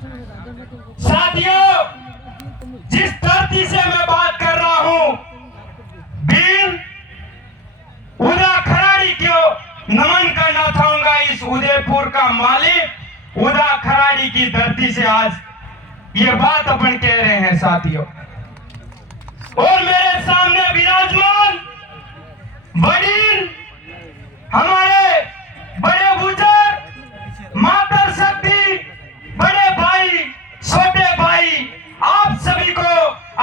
साथियों, जिस धरती से मैं बात कर रहा हूं, वीर उदय खराड़ी को नमन करना चाहूंगा। इस उदयपुर का मालिक उदय खराड़ी की धरती से आज ये बात अपन कह रहे हैं साथियों। और मेरे सामने विराजमान वडील हमारे बड़े बुजुर्ग, मातर शक्ति, बड़े भाई, छोटे भाई, आप सभी को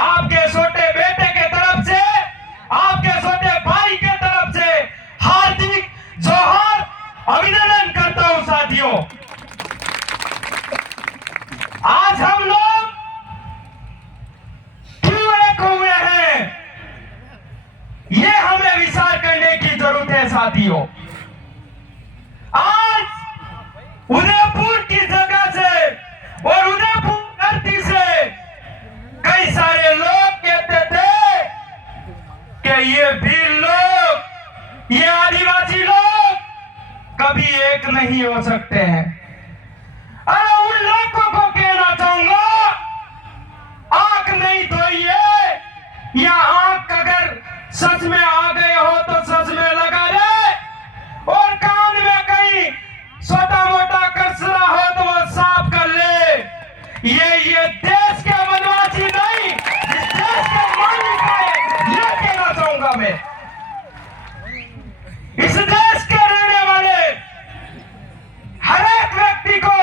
आपके छोटे बेटे के तरफ से, आपके छोटे भाई के तरफ से हार्दिक जोहार, अभिनंदन करता हूं साथियों। आज हम लोग क्यों एक हुए हैं, ये हमें विचार करने की जरूरत है साथियों। आज उदयपुर की जगह से और उदयपुर धरती से कई सारे लोग कहते थे कि ये भील लोग, ये आदिवासी लोग कभी एक नहीं हो सकते हैं। अरे उन लोगों को कहना चाहूंगा, आंख नहीं धोइए, या आंख अगर सच में आ गए हो तो सच में लगा ले, और कान में कहीं छोटा मोटा कचरा हो तो वो साफ कर ले। ये देश के वनवासी नहीं, इस देश के मालिक है, ये कहना चाहूंगा मैं। इस देश के रहने वाले हर एक व्यक्ति को,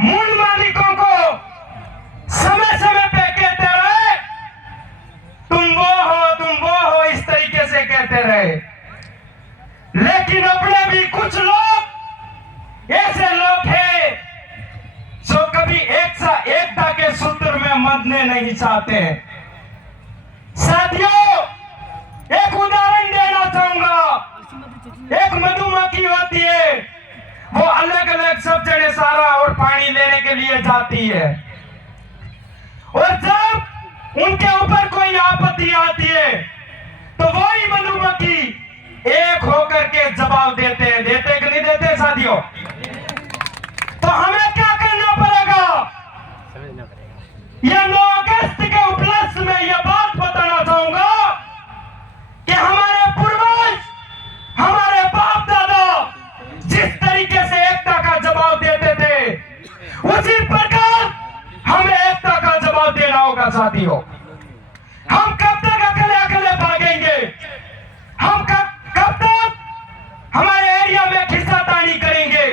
मूल मालिकों को समय समय पे कहते रहे, तुम वो हो, इस तरीके से कहते रहे। लेकिन अपने भी कुछ लोग ऐसे लोग हैं जो कभी एकता के सूत्र में बंधने नहीं चाहते। साथियों, एक उदाहरण देना चाहूंगा। एक मधुमक्खी होती है, वो अलग अलग सब जगह सारा और पानी लेने के लिए जाती है, और जब उनके ऊपर कोई आपत्ति आती है तो वही मधुमक्खी एक होकर के जवाब देते कि नहीं देते साथियों। तो हमें क्या करना पड़ेगा? ये 9 अगस्त के उपलक्ष्य में यह बात बताना चाहूंगा कि हमारे पूर्वज, हमारे बाप दादा जिस तरीके से एकता का जवाब देते थे, उसी प्रकार हमें एकता का जवाब देना होगा साथियों। हम कब तक अकेले अकेले भागेंगे? हम कब तक हमारे एरिया में खिस्सातानी करेंगे?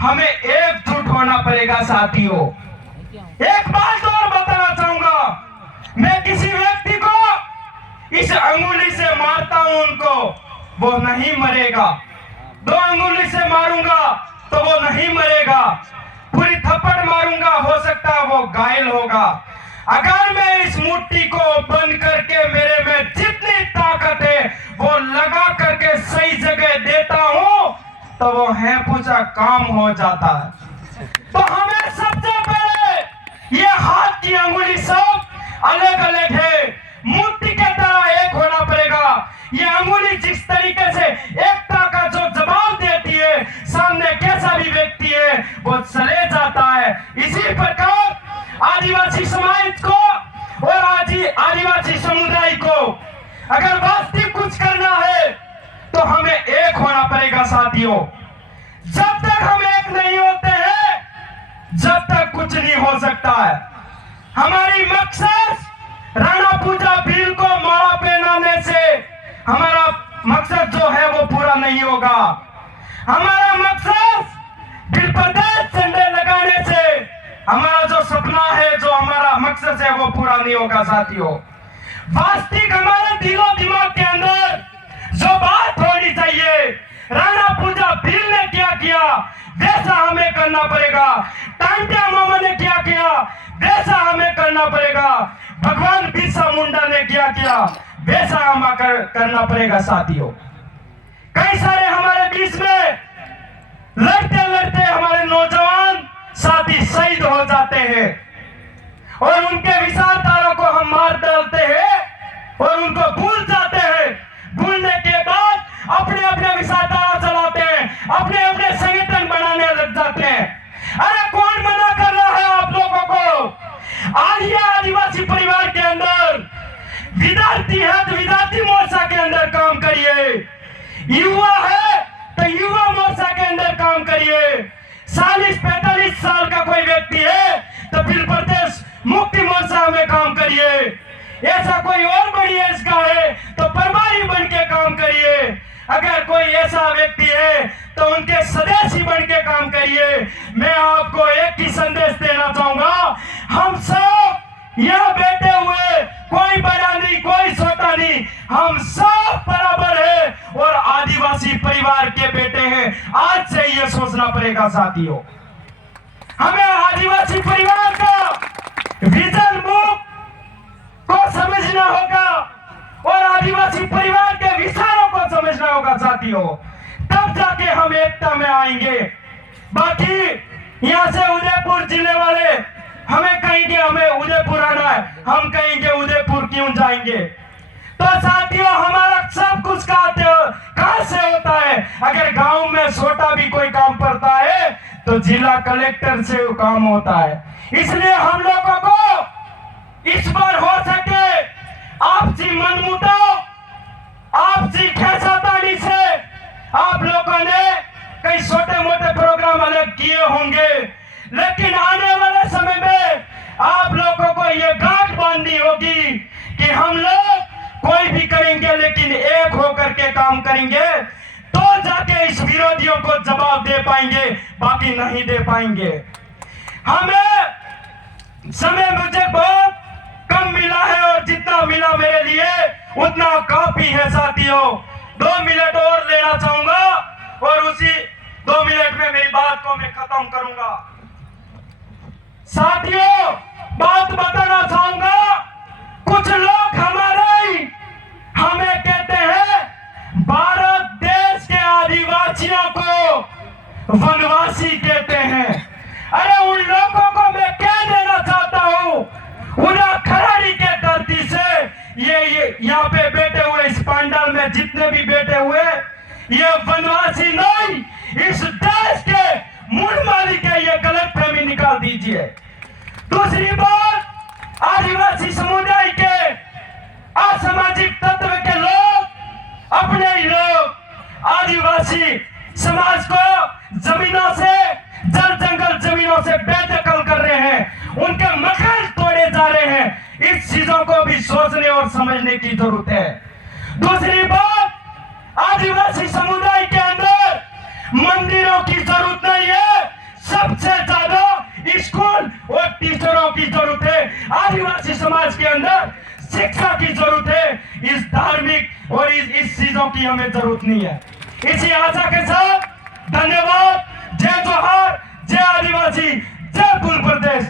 हमें एकजुट होना पड़ेगा साथियों। एक बात और बताना चाहूंगा, मैं किसी व्यक्ति को इस अंगुली से मारता हूं, उनको वो नहीं मरेगा। 2 अंगुली से मारूंगा तो वो नहीं मरेगा। पूरी थप्पड़ मारूंगा, हो सकता है वो घायल होगा। अगर मैं इस मुट्ठी को बंद करके मेरे में जितनी ताकत है वो लगा करके सही जगह देता हूं तो वो है पूछा काम हो जाता है। तो हमें सबसे पहले ये हाथ की अंगुली सब अलग अलग है, मुट्ठी के तरह एक होना पड़ेगा। ये अंगुली जिस तरीके से एकता का जो जवाब देती है, सामने कैसा भी व्यक्ति है वो चले जाता है। इसी प्रकार आदिवासी समाज को और आदिवासी समुदाय को अगर वास्तविक कुछ करना है तो हमें एक होना पड़ेगा साथियों। जब तक हम एक नहीं होते हैं, जब तक कुछ नहीं हो सकता है। हमारी मकसद राणा पूजा भील को माला पहनाने से हमारा मकसद जो है वो पूरा नहीं होगा। हमारा मकसद दिल प्रदेश झंडे लगाने से हमारा जो सपना है, जो हमारा मकसद है वो पूरा नहीं होगा साथियों। वास्तविक हमारे दिलो दिमाग के अंदर जो बात होनी चाहिए, राणा पूजा भील ने क्या किया वैसा हमें करना पड़ेगा। टांटिया मामा ने क्या किया वैसा हमें करना पड़ेगा। भगवान बिरसा मुंडा ने क्या किया वैसा हमें करना पड़ेगा साथियों। कई सारे हमारे बीच में लड़ते लड़ते हमारे नौजवान साथी शहीद हो जाते हैं, और उनके विचारधारा को हम मार डालते हैं और उनको भूल जाते हैं। भूलने के बाद अपने अपने विचारधारा चलाते हैं, अपने अपने संगठन बनाने लग जाते हैं। अरे कौन मना कर आइए आदिवासी परिवार के अंदर विद्यार्थी है तो विद्यार्थी मोर्चा के अंदर काम करिए, युवा है तो युवा मोर्चा के अंदर काम करिए, 40-45 साल का कोई व्यक्ति है तो फिर प्रदेश मुक्ति मोर्चा में काम करिए, ऐसा कोई और बड़ी एज का है तो प्रभारी बन के काम करिए, अगर कोई ऐसा व्यक्ति है तो उनके स्वदेशी बन के काम करिए। मैं आपको एक ही संदेश देना चाहूंगा, हम सब यहाँ बैठे हुए कोई बड़ा नहीं कोई छोटा नहीं, हम सब बराबर है और आदिवासी परिवार के बेटे हैं। आज से ये सोचना पड़ेगा साथियों, हमें आदिवासी परिवार का विजन बुक को समझना होगा और आदिवासी परिवार के विचारों को समझना होगा साथियों, तब जाके हम एकता में आएंगे। बाकी यहाँ से उदयपुर जिले वाले हमें कहेंगे हमें उदयपुर आना है, हम कहेंगे उदयपुर क्यों जाएंगे। तो साथियों हमारा सब कुछ कहां से होता है, अगर गांव में छोटा भी कोई काम पड़ता है तो जिला कलेक्टर से वो काम होता है। इसलिए हम लोगों को इस बार हो सके आपसी मनमुटाव, आपसी खेसातानी से आप लोगों ने कई छोटे मोटे प्रोग्राम अलग किए होंगे, लेकिन आने वाले समय में आप लोगों को ये गांठ बांधनी होगी कि हम लोग कोई भी करेंगे लेकिन एक होकर के काम करेंगे, तो जाके इस विरोधियों को जवाब दे पाएंगे, बाकी नहीं दे पाएंगे। हमें समय मुझे बहुत कम मिला है और जितना मिला मेरे लिए उतना काफी है साथियों। 2 मिनट और लेना चाहूंगा और उसी 2 मिनट में मेरी बात को मैं खत्म करूंगा। साथियों बात बताना चाहूंगा, कुछ लोग हमें कहते हैं भारत देश के आदिवासियों को वनवासी कहते हैं। अरे उन लोगों को मैं कह देना चाहता हूं, उन्हें खराड़ी के धरती से ये यहाँ पे बैठे हुए इस पंडाल में जितने भी बैठे हुए ये वनवासी नहीं, इस देश के मूल मालिक है, ये गलतफहमी निकाल दीजिए। दूसरी बात, आदिवासी समुदाय के असामाजिक तत्व के लोग अपने ही लोग आदिवासी समाज को जमीनों से जल जंगल जमीनों से बेदखल कर रहे हैं, उनके मकान तोड़े जा रहे हैं। इस चीजों को भी सोचने और समझने की जरूरत है। दूसरी बात, आदिवासी समुदाय के अंदर मंदिरों की जरूरत नहीं है, सबसे ज्यादा स्कूल और टीचरों की जरूरत है। आदिवासी समाज के अंदर शिक्षा की जरूरत है, इस धार्मिक और इस चीजों की हमें जरूरत नहीं है। इसी आशा के साथ धन्यवाद। जय जोहार, जय आदिवासी, जय कुल प्रदेश।